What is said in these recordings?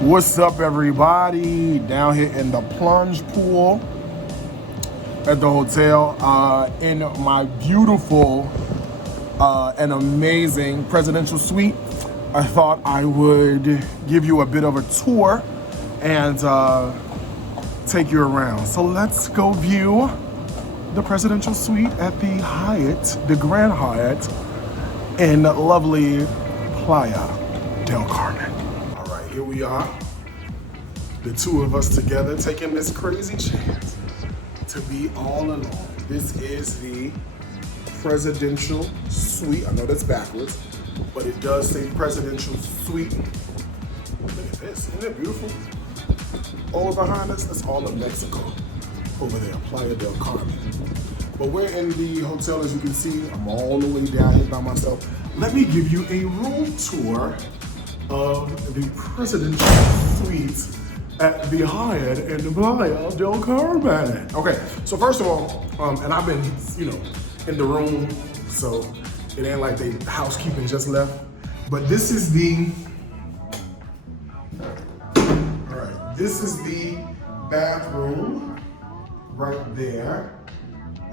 What's up, everybody? Down here in the plunge pool at the hotel in my beautiful and amazing presidential suite. I thought I would give you a bit of a tour and take you around. So let's go view the presidential suite at the Hyatt, the Grand Hyatt in lovely Playa del Carmen. All right, here we are, the two of us together taking this crazy chance to be all alone. This is the presidential suite. I know that's backwards, but it does say presidential suite. Look at this, isn't it beautiful? Over behind us, that's all of Mexico. Over there, Playa del Carmen. But we're in the hotel, as you can see. I'm all the way down here by myself. Let me give you a room tour of the presidential suite at the Hyatt in the Playa del Carmen. Okay, so first of all, and I've been, in the room, so it ain't like the housekeeping just left. But this is the, this is the bathroom right there.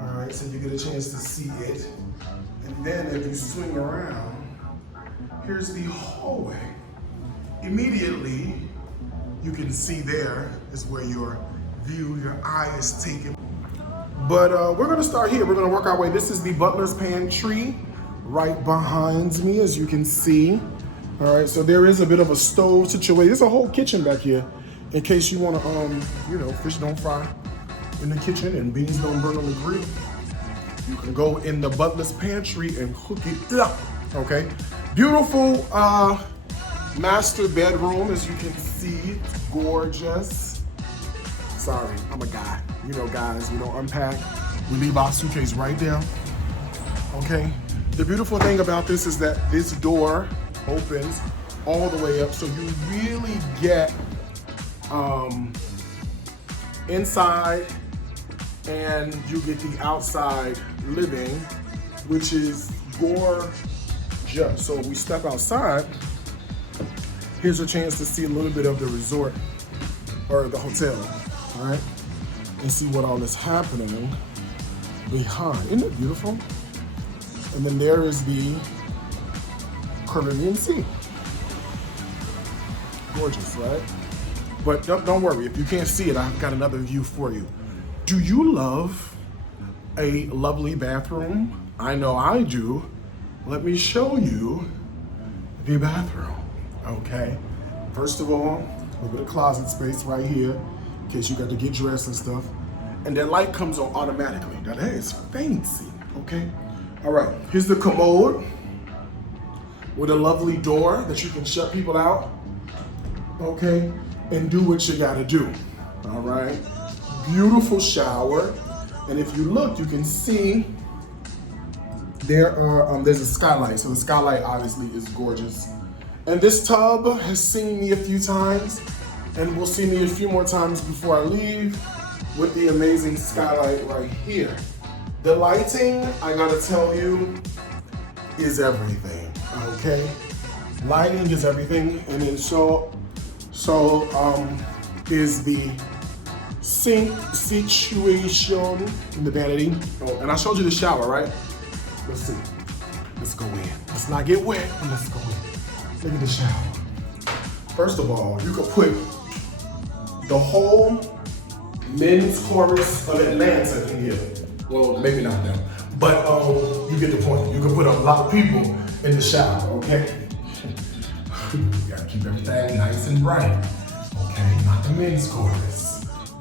All right, so you get a chance to see it. And then if you swing around, here's the hallway. Immediately, you can see there is where your eye is taken. But we're gonna start here. We're gonna work our way. This is the butler's pantry right behind me, as you can see. All right, so there is a bit of a stove situation. There's a whole kitchen back here in case you wanna, fish don't fry in the kitchen and beans don't burn on the grill. You can go in the butler's pantry and cook it up, okay? Beautiful master bedroom, as you can see. Gorgeous. Sorry, I'm a guy. You know, guys, we don't unpack. We leave our suitcase right there, okay? The beautiful thing about this is that this door opens all the way up, so you really get inside, and you get the outside living, which is gorgeous. So we step outside, here's a chance to see a little bit of the resort or the hotel, all right? And see what all is happening behind. Isn't it beautiful? And then there is the Caribbean Sea. Gorgeous, right? But don't worry, if you can't see it, I've got another view for you. Do you love a lovely bathroom? I know I do. Let me show you the bathroom, okay? First of all, a little bit of closet space right here, in case you got to get dressed and stuff. And that light comes on automatically. Now that is fancy, okay? All right, here's the commode with a lovely door that you can shut people out, okay? And do what you gotta do, all right? Beautiful shower, and if you look, you can see there's a skylight. So the skylight obviously is gorgeous. And this tub has seen me a few times, and will see me a few more times before I leave, with the amazing skylight right here. The lighting, I gotta tell you, is everything, okay? Lighting is everything, and then so is the sink situation in the vanity. Oh, and I showed you the shower, right? Let's see. Let's go in. Let's not get wet, but let's go in. Look at the shower. First of all, you could put the whole men's chorus of Atlanta in here. Well, maybe not them, but you get the point. You can put a lot of people in the shower, okay? You gotta keep everything nice and bright, okay? Not the men's chorus.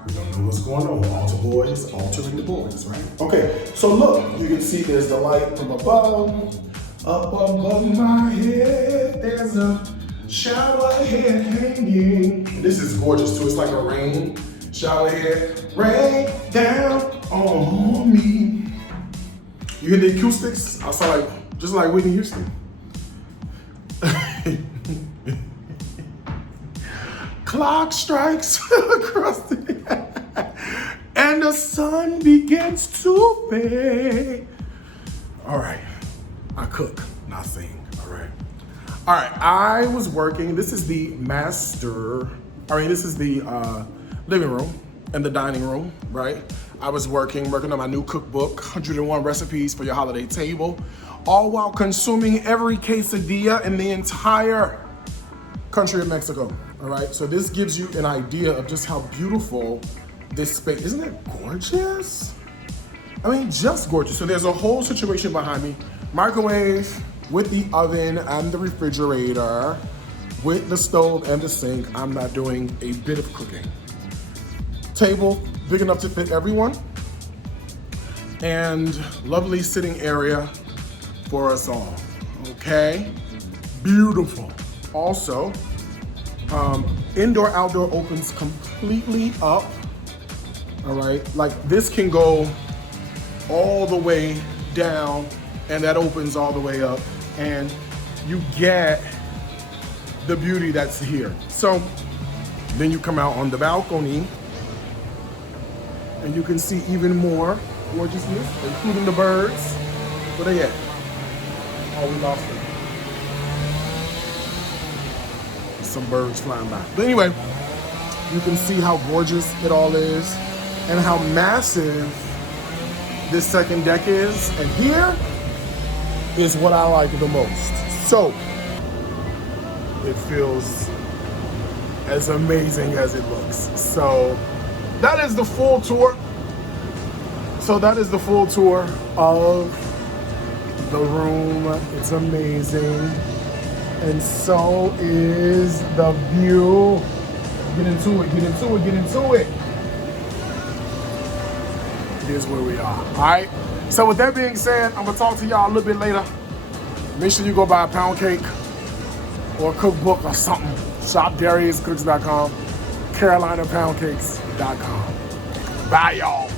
We don't know what's going on. Altar boys, altering the boys, right? Okay, so look, you can see there's the light from above. Up above my head, there's a shower head hanging. And this is gorgeous too. It's like a rain shower head. Rain down on me. You hear the acoustics? I sound like, just like Whitney Houston. Clock strikes across the and the sun begins to fade. All right, I cook, not sing, all right? All right, I was working. This is the this is the living room and the dining room, right? I was working on my new cookbook, 101 recipes for your holiday table, all while consuming every quesadilla in the entire country of Mexico, all right? So this gives you an idea of just how beautiful this space, isn't it gorgeous? I mean, just gorgeous. So there's a whole situation behind me. Microwave with the oven and the refrigerator, with the stove and the sink. I'm not doing a bit of cooking. Table, big enough to fit everyone. And lovely sitting area for us all, okay? Beautiful. Also, indoor-outdoor opens completely up, all right? Like this can go all the way down and that opens all the way up and you get the beauty that's here. So then you come out on the balcony and you can see even more gorgeousness, including the birds. Where they at? Oh, we lost them. Some birds flying by. But anyway, you can see how gorgeous it all is and how massive this second deck is. And here is what I like the most. So it feels as amazing as it looks. So that is the full tour. That is the full tour of the room. It's amazing. And so is the view. Get into it, get into it, get into it. Here's where we are, all right? So with that being said, I'm gonna talk to y'all a little bit later. Make sure you go buy a pound cake or a cookbook or something. Shop DariusCooks.com, CarolinaPoundCakes.com. Bye, y'all.